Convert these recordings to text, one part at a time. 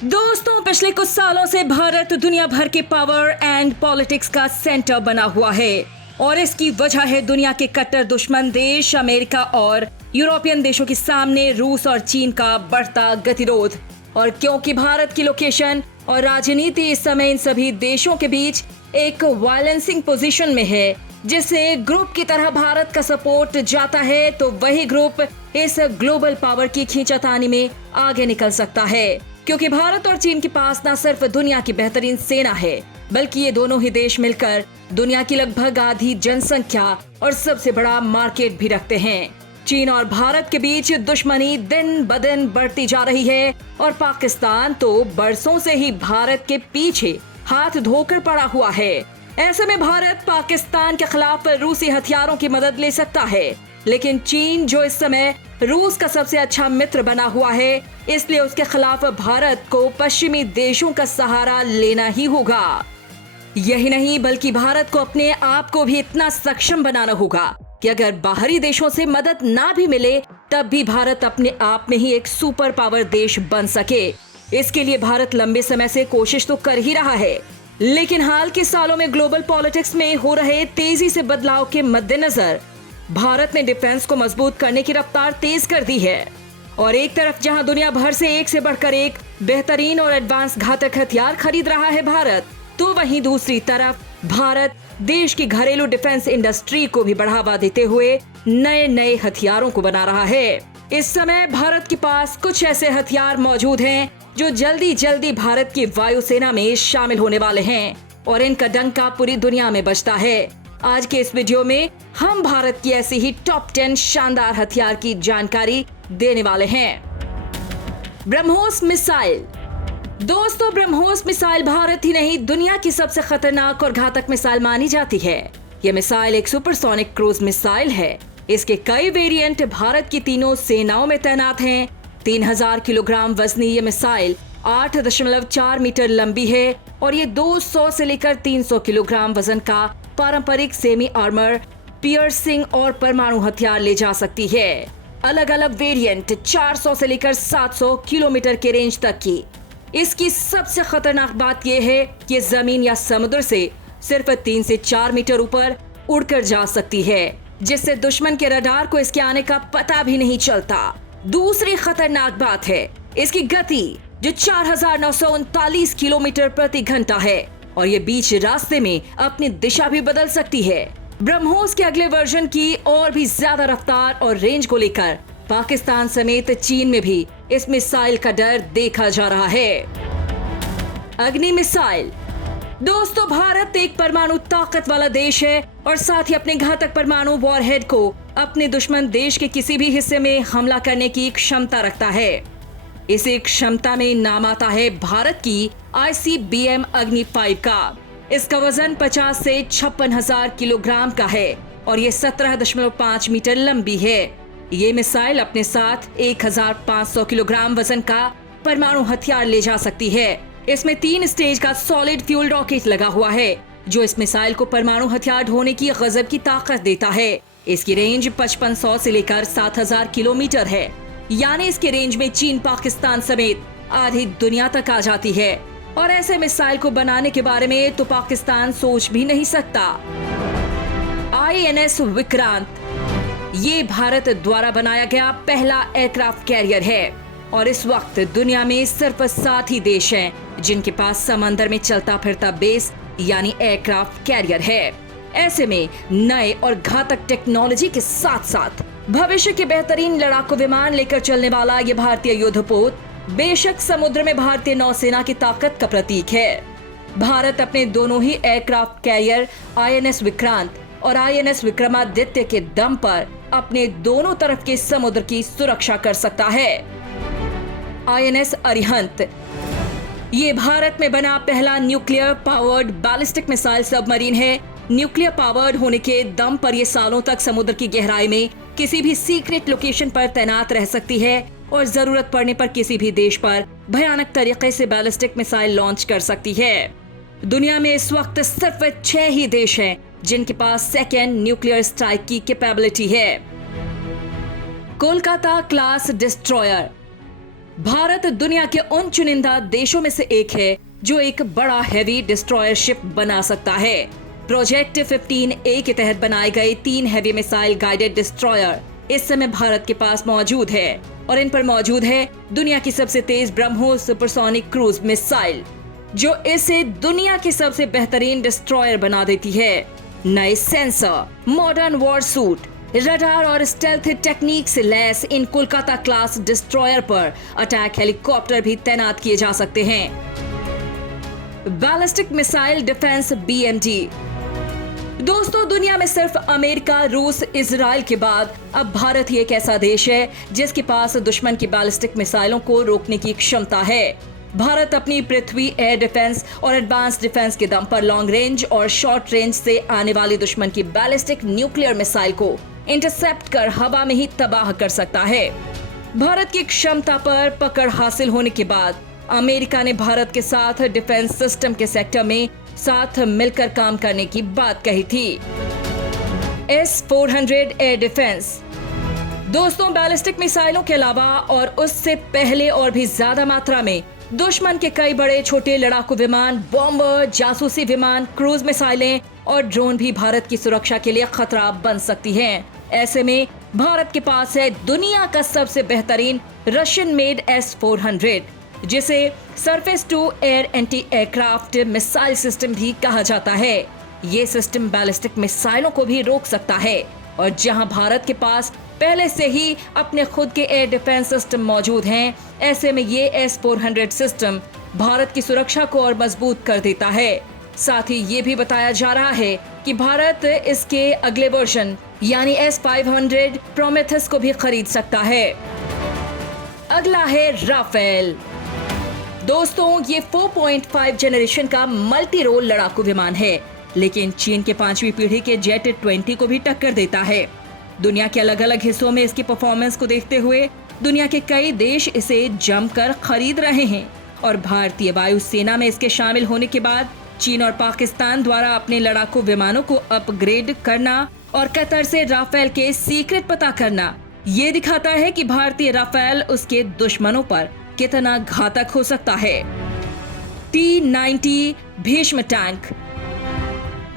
दोस्तों, पिछले कुछ सालों से भारत दुनिया भर के पावर एंड पॉलिटिक्स का सेंटर बना हुआ है और इसकी वजह है दुनिया के कट्टर दुश्मन देश अमेरिका और यूरोपियन देशों के सामने रूस और चीन का बढ़ता गतिरोध। और क्योंकि भारत की लोकेशन और राजनीति इस समय इन सभी देशों के बीच एक बैलेंसिंग पोजीशन में है, जिससे ग्रुप की तरह भारत का सपोर्ट जाता है, तो वही ग्रुप इस ग्लोबल पावर की खींचातानी में आगे निकल सकता है। क्योंकि भारत और चीन के पास न सिर्फ दुनिया की बेहतरीन सेना है, बल्कि ये दोनों ही देश मिलकर दुनिया की लगभग आधी जनसंख्या और सबसे बड़ा मार्केट भी रखते हैं। चीन और भारत के बीच दुश्मनी दिन ब दिन बढ़ती जा रही है और पाकिस्तान तो बरसों से ही भारत के पीछे हाथ धोकर पड़ा हुआ है। ऐसे में भारत पाकिस्तान के खिलाफ रूसी हथियारों की मदद ले सकता है, लेकिन चीन जो इस समय रूस का सबसे अच्छा मित्र बना हुआ है, इसलिए उसके खिलाफ भारत को पश्चिमी देशों का सहारा लेना ही होगा। यही नहीं, बल्कि भारत को अपने आप को भी इतना सक्षम बनाना होगा कि अगर बाहरी देशों से मदद ना भी मिले, तब भी भारत अपने आप में ही एक सुपर पावर देश बन सके। इसके लिए भारत लंबे समय से कोशिश तो कर ही रहा है, लेकिन हाल के सालों में ग्लोबल पॉलिटिक्स में हो रहे तेजी से बदलाव के मद्देनजर भारत ने डिफेंस को मजबूत करने की रफ्तार तेज कर दी है। और एक तरफ जहां दुनिया भर से एक से बढ़कर एक बेहतरीन और एडवांस घातक हथियार खरीद रहा है भारत, तो वहीं दूसरी तरफ भारत देश की घरेलू डिफेंस इंडस्ट्री को भी बढ़ावा देते हुए नए नए हथियारों को बना रहा है। इस समय भारत के पास कुछ ऐसे हथियार मौजूद हैं जो जल्दी जल्दी भारत की वायुसेना में शामिल होने वाले हैं और इनका डंका पूरी दुनिया में बजता है। आज के इस वीडियो में हम भारत की ऐसी ही टॉप 10 शानदार हथियार की जानकारी देने वाले हैं। ब्रह्मोस मिसाइल। दोस्तों, ब्रह्मोस मिसाइल भारत ही नहीं, दुनिया की सबसे खतरनाक और घातक मिसाइल मानी जाती है। यह मिसाइल एक सुपरसोनिक क्रूज मिसाइल है। इसके कई वेरिएंट भारत की तीनों सेनाओं में तैनात हैं। 3000 किलोग्राम वजनी ये मिसाइल 8.4 मीटर लंबी है और ये 200 से लेकर 300 किलोग्राम वजन का पारंपरिक सेमी आर्मर, पियर्सिंग और परमाणु हथियार ले जा सकती है। अलग अलग वेरिएंट 400 से लेकर 700 किलोमीटर के रेंज तक की। इसकी सबसे खतरनाक बात यह है कि जमीन या समुद्र से सिर्फ 3 से 4 मीटर ऊपर उड़कर जा सकती है, जिससे दुश्मन के रडार को इसके आने का पता भी नहीं चलता। दूसरी खतरनाक बात है इसकी गति, जो 4939 किलोमीटर प्रति घंटा है और ये बीच रास्ते में अपनी दिशा भी बदल सकती है। ब्रह्मोस के अगले वर्जन की और भी ज्यादा रफ्तार और रेंज को लेकर पाकिस्तान समेत चीन में भी इस मिसाइल का डर देखा जा रहा है। अग्नि मिसाइल। दोस्तों, भारत एक परमाणु ताकत वाला देश है और साथ ही अपने घातक परमाणु वॉरहेड को अपने दुश्मन देश के किसी भी हिस्से में हमला करने की क्षमता रखता है। इसी क्षमता में नाम आता है भारत की ICBM अग्नि 5 का। इसका वजन 50 से 56,000 किलोग्राम का है और ये 17.5 मीटर लंबी है। ये मिसाइल अपने साथ 1500 किलोग्राम वजन का परमाणु हथियार ले जा सकती है। इसमें 3 स्टेज का सॉलिड फ्यूल रॉकेट लगा हुआ है, जो इस मिसाइल को परमाणु हथियार ढोने की गजब की ताकत देता है। इसकी रेंज 5500 से लेकर 7000 किलोमीटर है, यानी इसके रेंज में चीन, पाकिस्तान समेत आधी दुनिया तक आ जाती है। और ऐसे मिसाइल को बनाने के बारे में तो पाकिस्तान सोच भी नहीं सकता। INS विक्रांत। ये भारत द्वारा बनाया गया पहला एयरक्राफ्ट कैरियर है और इस वक्त दुनिया में सिर्फ 7 ही देश हैं जिनके पास समंदर में चलता फिरता बेस यानी एयरक्राफ्ट कैरियर है। ऐसे में नए और घातक टेक्नोलॉजी के साथ साथ भविष्य के बेहतरीन लड़ाकू विमान लेकर चलने वाला ये भारतीय युद्धपोत बेशक समुद्र में भारतीय नौसेना की ताकत का प्रतीक है। भारत अपने दोनों ही एयरक्राफ्ट कैरियर INS विक्रांत और INS विक्रमादित्य के दम पर अपने दोनों तरफ के समुद्र की सुरक्षा कर सकता है। INS अरिहंत। ये भारत में बना पहला nuclear powered ballistic missile submarine है। न्यूक्लियर पावर्ड होने के दम पर ये सालों तक समुद्र की गहराई में किसी भी सीक्रेट लोकेशन पर तैनात रह सकती है और जरूरत पड़ने पर किसी भी देश पर भयानक तरीके से बैलिस्टिक मिसाइल लॉन्च कर सकती है। दुनिया में इस वक्त सिर्फ 6 ही देश हैं जिनके पास सेकेंड न्यूक्लियर स्ट्राइक की कैपेबिलिटी है। Kolkata class destroyer. भारत दुनिया के उन चुनिंदा देशों में से एक है जो एक बड़ा हैवी डिस्ट्रॉयर शिप बना सकता है। प्रोजेक्ट 15A के तहत बनाए गए 3 हैवी मिसाइल गाइडेड डिस्ट्रॉयर इस समय भारत के पास मौजूद है और इन पर मौजूद है दुनिया की सबसे तेज ब्रह्मोस सुपरसोनिक क्रूज मिसाइल, जो इसे दुनिया की सबसे बेहतरीन डिस्ट्रॉयर बना देती है। नए sensor, modern war suit, radar और स्टेल्थ टेक्निक से लैस इन कोलकाता क्लास डिस्ट्रॉयर पर अटैक हेलीकॉप्टर भी तैनात किए जा सकते हैं। Ballistic missile defence BMD। दोस्तों, दुनिया में सिर्फ अमेरिका, रूस, इजराइल के बाद अब भारत ही एक ऐसा देश है जिसके पास दुश्मन की बैलिस्टिक मिसाइलों को रोकने की क्षमता है। भारत अपनी पृथ्वी एयर डिफेंस और एडवांस डिफेंस के दम पर लॉन्ग रेंज और शॉर्ट रेंज से आने वाली दुश्मन की बैलिस्टिक न्यूक्लियर मिसाइल को इंटरसेप्ट कर हवा में ही तबाह कर सकता है। भारत की क्षमता पर पकड़ हासिल होने के बाद अमेरिका ने भारत के साथ डिफेंस सिस्टम के सेक्टर में साथ मिलकर काम करने की बात कही थी। S-400 air defence. दोस्तों, बैलिस्टिक मिसाइलों के अलावा और उससे पहले और भी ज्यादा मात्रा में दुश्मन के कई बड़े छोटे लड़ाकू विमान, बॉम्बर, जासूसी विमान, क्रूज मिसाइलें और ड्रोन भी भारत की सुरक्षा के लिए खतरा बन सकती हैं। ऐसे में भारत के पास है दुनिया का सबसे बेहतरीन रशियन मेड S-400, जिसे surface to air anti aircraft missile system भी कहा जाता है। ये सिस्टम बैलिस्टिक मिसाइलों को भी रोक सकता है और जहां भारत के पास पहले से ही अपने खुद के एयर डिफेंस सिस्टम मौजूद हैं, ऐसे में ये S-400 सिस्टम भारत की सुरक्षा को और मजबूत कर देता है। साथ ही ये भी बताया जा रहा है कि भारत इसके अगले वर्जन यानी S-500 प्रोमेथस को भी खरीद सकता है। अगला है राफेल। दोस्तों, ये 4.5 जनरेशन का मल्टी रोल लड़ाकू विमान है, लेकिन चीन के 5वीं पीढ़ी के जेट 20 को भी टक्कर देता है। दुनिया के अलग अलग हिस्सों में इसकी परफॉर्मेंस को देखते हुए दुनिया के कई देश इसे जमकर खरीद रहे हैं और भारतीय वायुसेना में इसके शामिल होने के बाद चीन और पाकिस्तान द्वारा अपने लड़ाकू विमानों को अपग्रेड करना और कतर से राफेल के सीक्रेट पता करना ये दिखाता है कि भारतीय राफेल उसके दुश्मनों पर कितना घातक हो सकता है। T-90 Bhishma tank.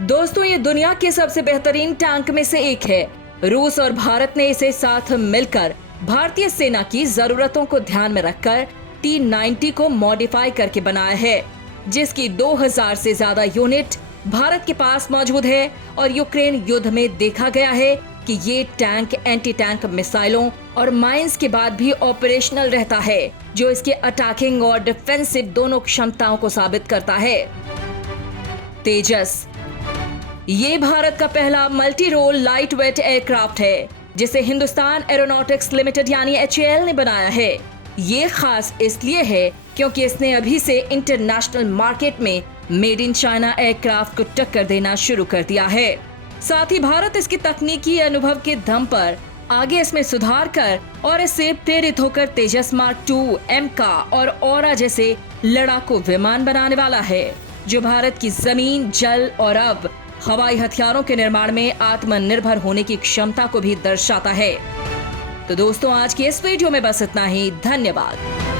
दोस्तों, ये दुनिया के सबसे बेहतरीन टैंक में से एक है। रूस और भारत ने इसे साथ मिलकर भारतीय सेना की जरूरतों को ध्यान में रखकर T-90 को मॉडिफाई करके बनाया है, जिसकी 2000 से ज्यादा यूनिट भारत के पास मौजूद है और यूक्रेन युद्ध में देखा गया है कि ये टैंक एंटी टैंक मिसाइलों और माइंस के बाद भी ऑपरेशनल रहता है, जो इसके अटैकिंग और डिफेंसिव दोनों क्षमताओं को साबित करता है। तेजस। ये भारत का पहला multi role light weight aircraft है, जिसे हिंदुस्तान एरोनॉटिक्स लिमिटेड यानी HAL ने बनाया है। ये खास इसलिए है क्योंकि इसने अभी से इंटरनेशनल मार्केट में मेड इन चाइना एयरक्राफ्ट को टक्कर देना शुरू कर दिया है। साथ ही भारत इसके तकनीकी अनुभव के दम पर आगे इसमें सुधार कर और इससे प्रेरित होकर तेजस मार्क 2, एमका और औरा जैसे लड़ाकू विमान बनाने वाला है, जो भारत की जमीन, जल और अब हवाई हथियारों के निर्माण में आत्मनिर्भर होने की क्षमता को भी दर्शाता है। तो दोस्तों, आज की इस वीडियो में बस इतना ही। धन्यवाद।